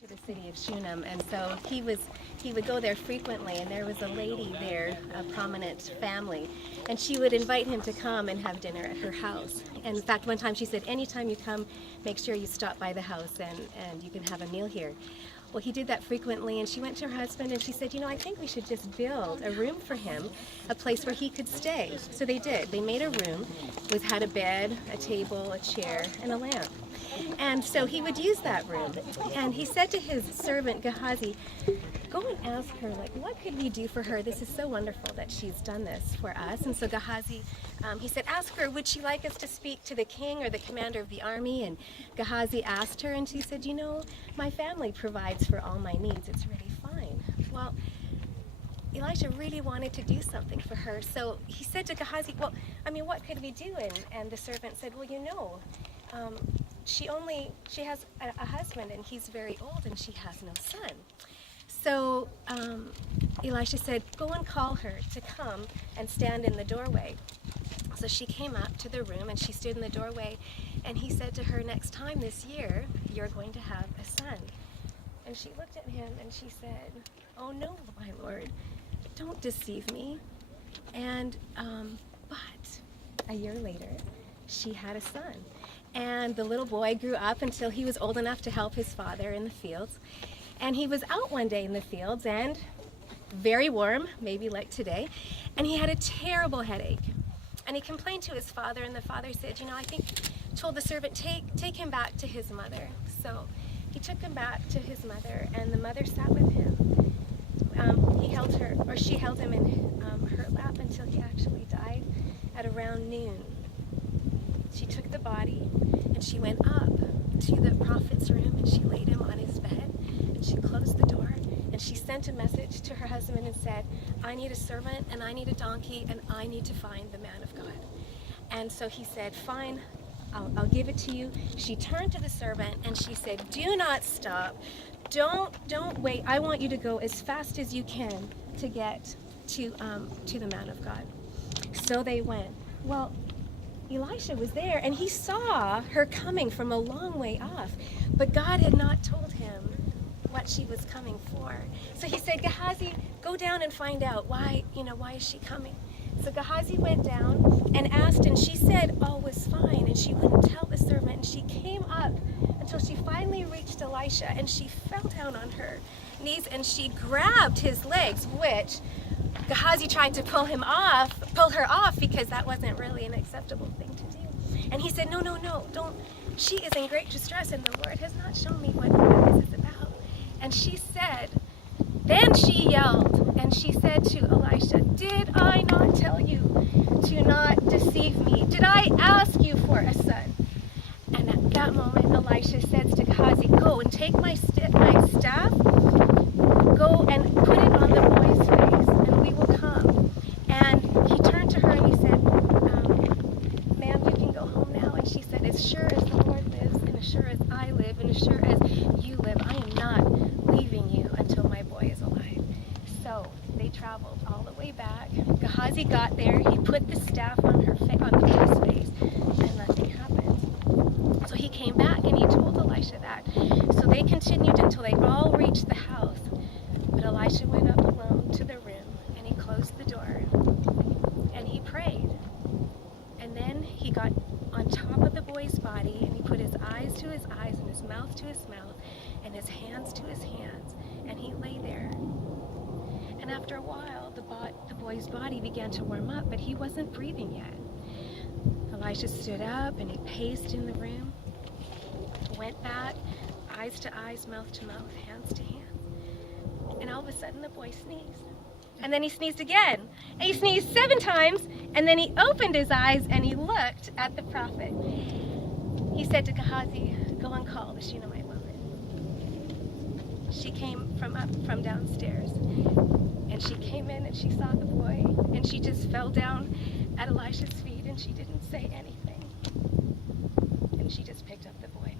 to the city of Shunem, and so he would go there frequently, and there was a lady there, a prominent family, and she would invite him to come and have dinner at her house. And in fact, one time she said, anytime you come, make sure you stop by the house and you can have a meal here. Well, he did that frequently, and she went to her husband and she said, I think we should just build a room for him, a place where he could stay. So they did. They made a room, had a bed, a table, a chair, and a lamp. And so he would use that room. And he said to his servant Gehazi, go and ask her, what could we do for her? This is so wonderful that she's done this for us. And so Gehazi, he said, ask her, would she like us to speak to the king or the commander of the army? And Gehazi asked her, and she said, my family provides for all my needs. It's really fine. Well, Elisha really wanted to do something for her. So he said to Gehazi, what could we do? And the servant said, she has a husband, and he's very old, and she has no son. So Elisha said, go and call her to come and stand in the doorway. So she came up to the room, and she stood in the doorway, and he said to her, next time this year, you're going to have a son. And she looked at him, and she said, oh no, my Lord, don't deceive me. And but a year later, she had a son. And the little boy grew up until he was old enough to help his father in the fields. And he was out one day in the fields, and very warm, maybe like today, and he had a terrible headache. And he complained to his father, and the father said, told the servant, take him back to his mother. So he took him back to his mother, and the mother sat with him. She held him in her lap until he actually died at around noon. She took the body, and she went up to the prophet's room, and she laid him on his bed, and she closed the door, and she sent a message to her husband and said, I need a servant, and I need a donkey, and I need to find the man of God. And so he said, fine, I'll give it to you. She turned to the servant, and she said, do not stop. Don't wait. I want you to go as fast as you can to get to the man of God. So they went. Well, Elisha was there, and he saw her coming from a long way off, but God had not told him what she was coming for. So he said, Gehazi, go down and find out why is she coming? So Gehazi went down and asked, and she said all was fine, and she wouldn't tell the servant, and she came up until she finally reached Elisha, and she fell down on her knees, and she grabbed his legs, which Gehazi tried to pull her off, because that wasn't really an acceptable thing to do. And he said, no, don't. She is in great distress, and the Lord has not shown me what this is about. And she said, then she yelled, and she said to Elisha, did I not tell you to not deceive me? Did I ask you for a son? And at that moment, Elisha says to Gehazi, go and take my staff, go and put it on the boy's face, and we will come. And he turned to her and he said, ma'am, you can go home now. And she said, as sure as the Lord lives, and as sure as I live, and as sure as you live, I am not leaving you until my boy is alive. So they traveled all the way back. Gehazi got there, he put the staff on the boy's face, and nothing happened. So he came back and he told Elisha that. So they continued until they all reached the house. But Elisha went up alone to the room, and he closed the door, and he prayed. And then he got on top of the boy's body, and he put his eyes to his eyes, and his mouth to his mouth, and his hands to his hands, and he lay there. And after a while, the boy's body began to warm up, but he wasn't breathing yet. Elisha stood up, and he paced in the room, went back, eyes to eyes, mouth to mouth, hands to hands. And all of a sudden, the boy sneezed. And then he sneezed again. And he sneezed 7 times, and then he opened his eyes, and he looked at the prophet. He said to Gehazi, go and call the Shunammite woman. She came from downstairs, and she came in, and she saw the boy, and she just fell down at Elisha's feet, and she didn't say anything. And she just picked up the boy.